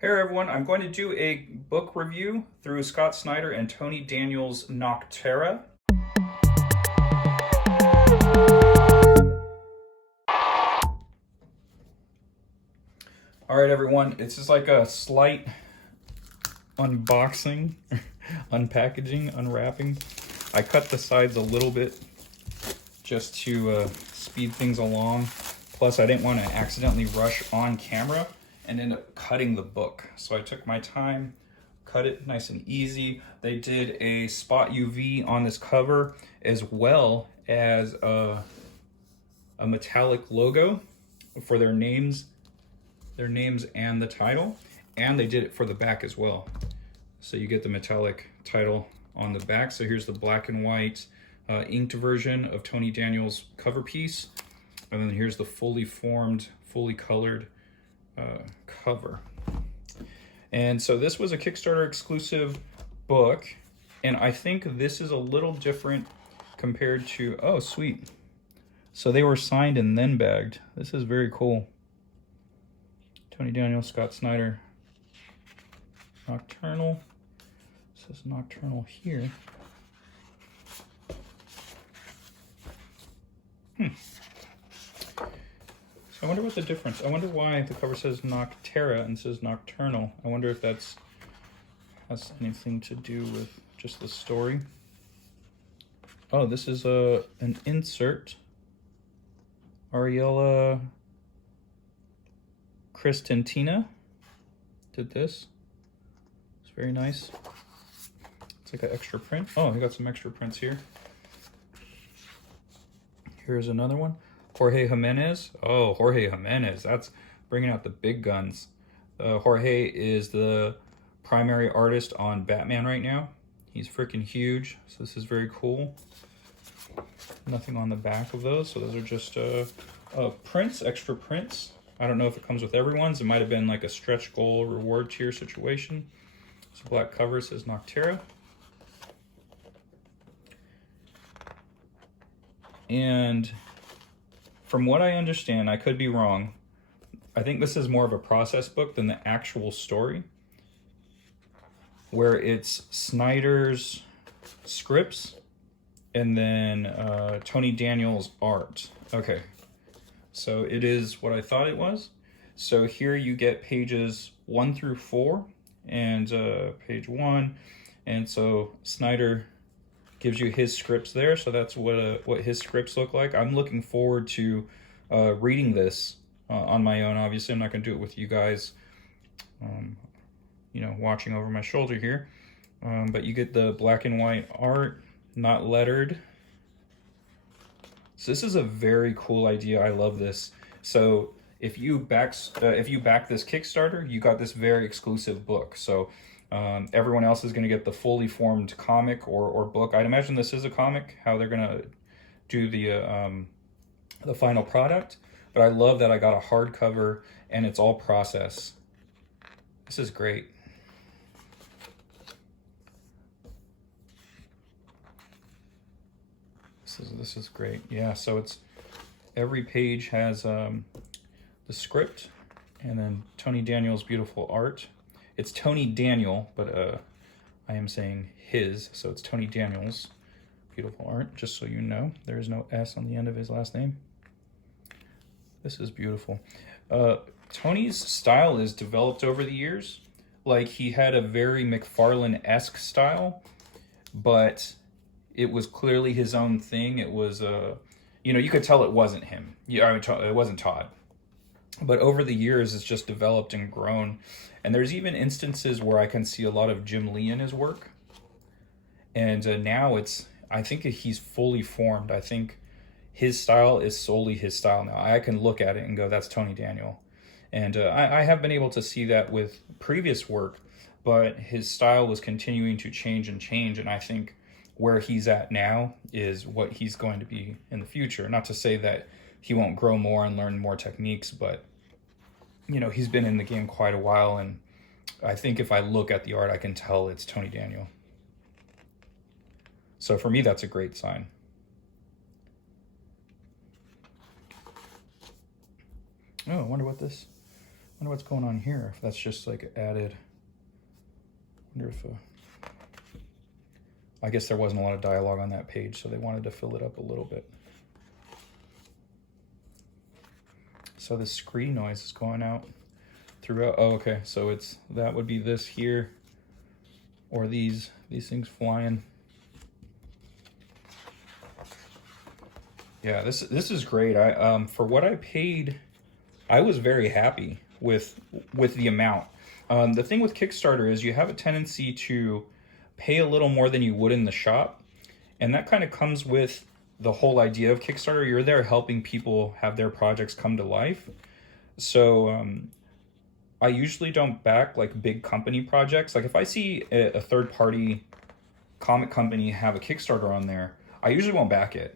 Hey everyone, I'm going to do a book review through Scott Snyder and Tony Daniel's Nocterra. Alright everyone, this is like a slight unboxing, unpackaging, unwrapping. I cut the sides a little bit just to speed things along. Plus I didn't want to accidentally rush on camera and end up cutting the book. So I took my time, cut it nice and easy. They did a spot UV on this cover as well as a metallic logo for their names and the title, and they did it for the back as well. So you get the metallic title on the back. So here's the black and white inked version of Tony Daniel's cover piece, and then here's the fully formed, fully colored cover. And so this was a Kickstarter exclusive book, and I think this is a little different compared to, oh sweet, so they were signed and then bagged. This is very cool. Tony Daniel, Scott Snyder, Nocturnal. It says Nocturnal here. So I wonder what the difference. I wonder why the cover says Nocterra and says Nocturnal. I wonder if that's has anything to do with just the story. Oh, this is an insert. Ariella Cristantina did this. It's very nice. It's like an extra print. Oh, I got some extra prints here. Here's another one. Jorge Jimenez. Oh, Jorge Jimenez. That's bringing out the big guns. Jorge is the primary artist on Batman right now. He's freaking huge. So this is very cool. Nothing on the back of those. So those are just prints, extra prints. I don't know if it comes with everyone's. It might have been like a stretch goal reward tier situation. So black cover says Nocterra. And from what I understand, I could be wrong, I think this is more of a process book than the actual story, where it's Snyder's scripts and then Tony Daniel's art. Okay, so it is what I thought it was. So here you get pages 1 through 4 and page 1, and so Snyder gives you his scripts there, so that's what his scripts look like. I'm looking forward to reading this on my own. Obviously, I'm not going to do it with you guys, you know, watching over my shoulder here. But you get the black and white art, not lettered. So this is a very cool idea. I love this. So if you back this Kickstarter, you got this very exclusive book. So everyone else is going to get the fully formed comic or book. I'd imagine this is a comic, how they're going to do the final product. But I love that I got a hardcover and it's all process. This is great. This is great. Yeah, so it's every page has the script and then Tony Daniel's beautiful art. It's Tony Daniel, but I am saying his, so it's Tony Daniel's beautiful art, just so you know. There is no S on the end of his last name. This is beautiful. Tony's style is developed over the years. Like, he had a very McFarlane-esque style, but it was clearly his own thing. It was, you know, you could tell it wasn't him. Yeah, I mean, it wasn't Todd. But over the years, it's just developed and grown. And there's even instances where I can see a lot of Jim Lee in his work. And now I think he's fully formed. I think his style is solely his style now. I can look at it and go, that's Tony Daniel. And I have been able to see that with previous work, but his style was continuing to change and change. And I think where he's at now is what he's going to be in the future. Not to say that he won't grow more and learn more techniques, but you know, he's been in the game quite a while, and I think if I look at the art, I can tell it's Tony Daniel. So for me, that's a great sign. Oh, I wonder what this wonder what's going on here. If that's just like added. Wonder if I guess there wasn't a lot of dialogue on that page, so they wanted to fill it up a little bit. So the screen noise is going out throughout. Oh, okay. So that would be this here, or these things flying. Yeah, this is great. I for what I paid, I was very happy with the amount. The thing with Kickstarter is you have a tendency to pay a little more than you would in the shop, and that kind of comes with the whole idea of Kickstarter. You're there helping people have their projects come to life. So I usually don't back like big company projects. Like if I see a third-party comic company have a Kickstarter on there, I usually won't back it.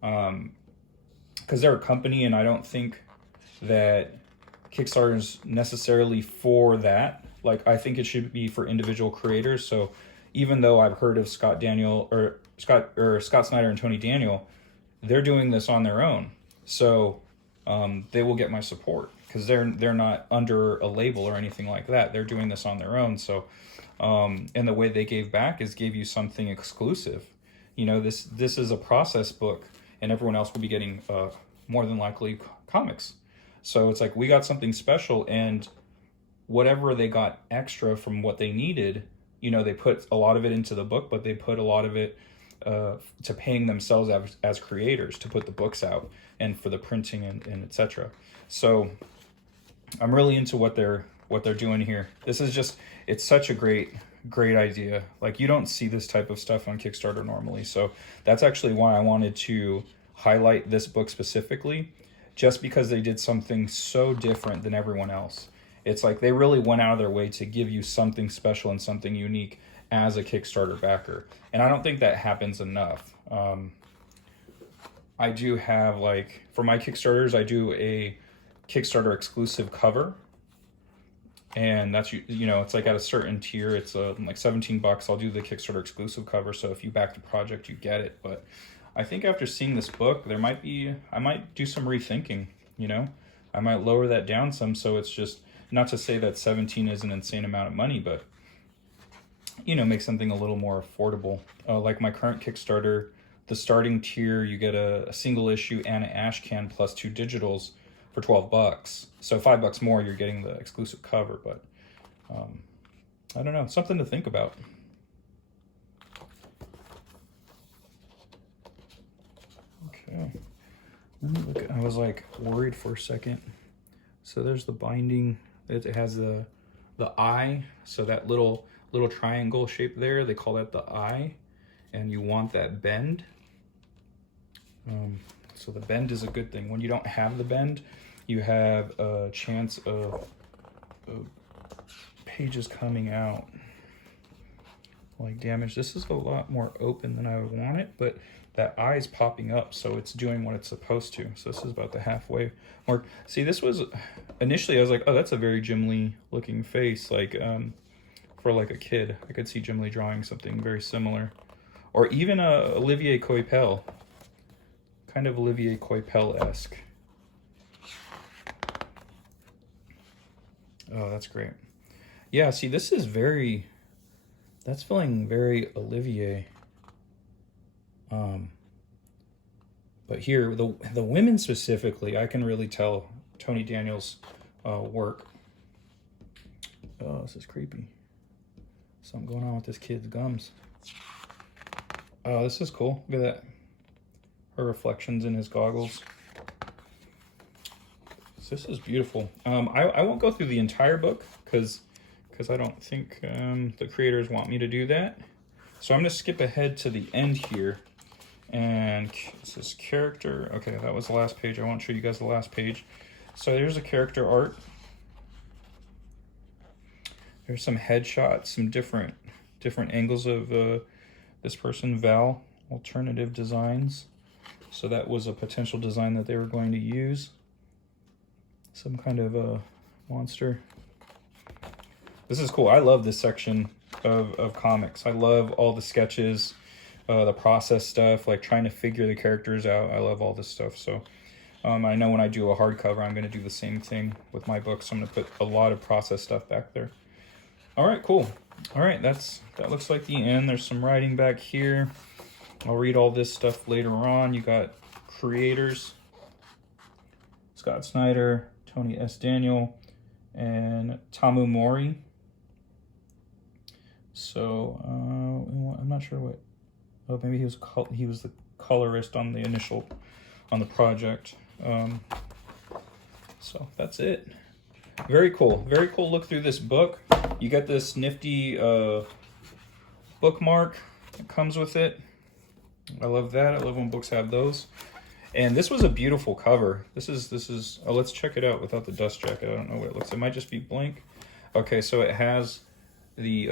Because they're a company, and I don't think that Kickstarter is necessarily for that. Like, I think it should be for individual creators. So even though I've heard of Scott Snyder and Tony Daniel, they're doing this on their own. So they will get my support because they're not under a label or anything like that. They're doing this on their own. So and the way they gave back is gave you something exclusive. You know, this is a process book, and everyone else will be getting more than likely comics. So it's like we got something special, and whatever they got extra from what they needed, you know, they put a lot of it into the book, but they put a lot of it to paying themselves as creators to put the books out and for the printing and etc. So I'm really into what they're doing here. This is just, it's such a great idea. Like, you don't see this type of stuff on Kickstarter normally. So that's actually why I wanted to highlight this book specifically, just because they did something so different than everyone else. It's like they really went out of their way to give you something special and something unique as a Kickstarter backer. And I don't think that happens enough. I do have, like, for my Kickstarters, I do a Kickstarter exclusive cover. And that's, you know, it's like at a certain tier, it's like $17. I'll do the Kickstarter exclusive cover. So if you back the project, you get it. But I think after seeing this book, I might do some rethinking, you know? I might lower that down some, so it's just, not to say that 17 is an insane amount of money, but, you know, make something a little more affordable. Like my current Kickstarter, the starting tier, you get a single issue and an ash can plus 2 digitals for $12. So $5 more, you're getting the exclusive cover, but I don't know, something to think about. Okay, let me look. I was like worried for a second. So there's the binding. It has the eye. So that little triangle shape there, they call that the eye, and you want that bend. So the bend is a good thing. When you don't have the bend, you have a chance of pages coming out like damage. This is a lot more open than I would want it, but that eye is popping up, so it's doing what it's supposed to. So this is about the halfway mark. See, this was, initially I was like, oh, that's a very Jim Lee looking face, like for like a kid. I could see Jim Lee drawing something very similar. Or even Olivier Coipel, kind of Olivier Coipel-esque. Oh, that's great. Yeah, see, this is very, that's feeling very Olivier. But here, the women specifically, I can really tell Tony Daniel's work. Oh, this is creepy. Something going on with this kid's gums. Oh, this is cool. Look at that. Her reflections in his goggles. So this is beautiful. I won't go through the entire book because I don't think the creators want me to do that. So I'm going to skip ahead to the end here. And this is character. Okay, that was the last page. I won't show you guys the last page. So there's a character art. There's some headshots, some different angles of this person, Val, alternative designs. So that was a potential design that they were going to use. Some kind of a monster. This is cool. I love this section of comics. I love all the sketches, the process stuff, like trying to figure the characters out. I love all this stuff. So I know when I do a hardcover, I'm going to do the same thing with my books. I'm going to put a lot of process stuff back there. All right, cool. All right, that looks like the end. There's some writing back here. I'll read all this stuff later on. You got creators, Scott Snyder, Tony S. Daniel, and Tamu Mori. So I'm not sure what. Oh, maybe he was the colorist on the project. So that's it. Very cool. Very cool look through this book. You get this nifty bookmark that comes with it. I love that. I love when books have those. And this was a beautiful cover. This is oh, let's check it out without the dust jacket. I don't know what it looks like. It might just be blank. Okay, so it has the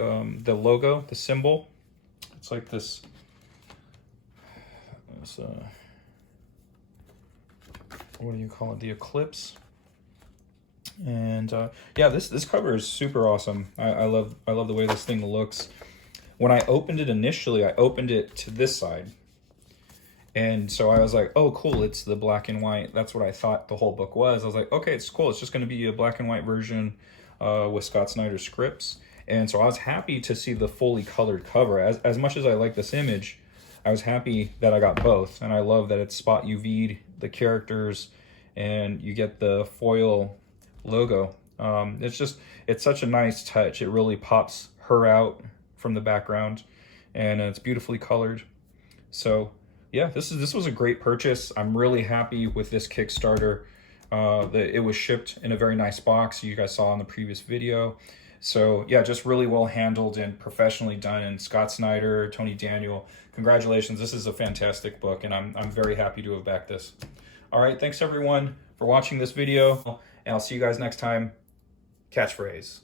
logo, the symbol. It's like this. What do you call it? The eclipse. And yeah, this cover is super awesome. I love the way this thing looks. When I opened it initially, I opened it to this side. And so I was like, oh, cool, it's the black and white. That's what I thought the whole book was. I was like, okay, it's cool. It's just going to be a black and white version with Scott Snyder scripts. And so I was happy to see the fully colored cover. As much as I like this image, I was happy that I got both. And I love that it's spot UV'd, the characters, and you get the foil logo. It's such a nice touch. It really pops her out from the background, and it's beautifully colored. So yeah, this was a great purchase. I'm really happy with this Kickstarter. It was shipped in a very nice box, you guys saw in the previous video. So yeah, just really well handled and professionally done. And Scott Snyder, Tony Daniel, congratulations. This is a fantastic book, and I'm very happy to have backed this. All right, thanks everyone for watching this video, and I'll see you guys next time. Catchphrase.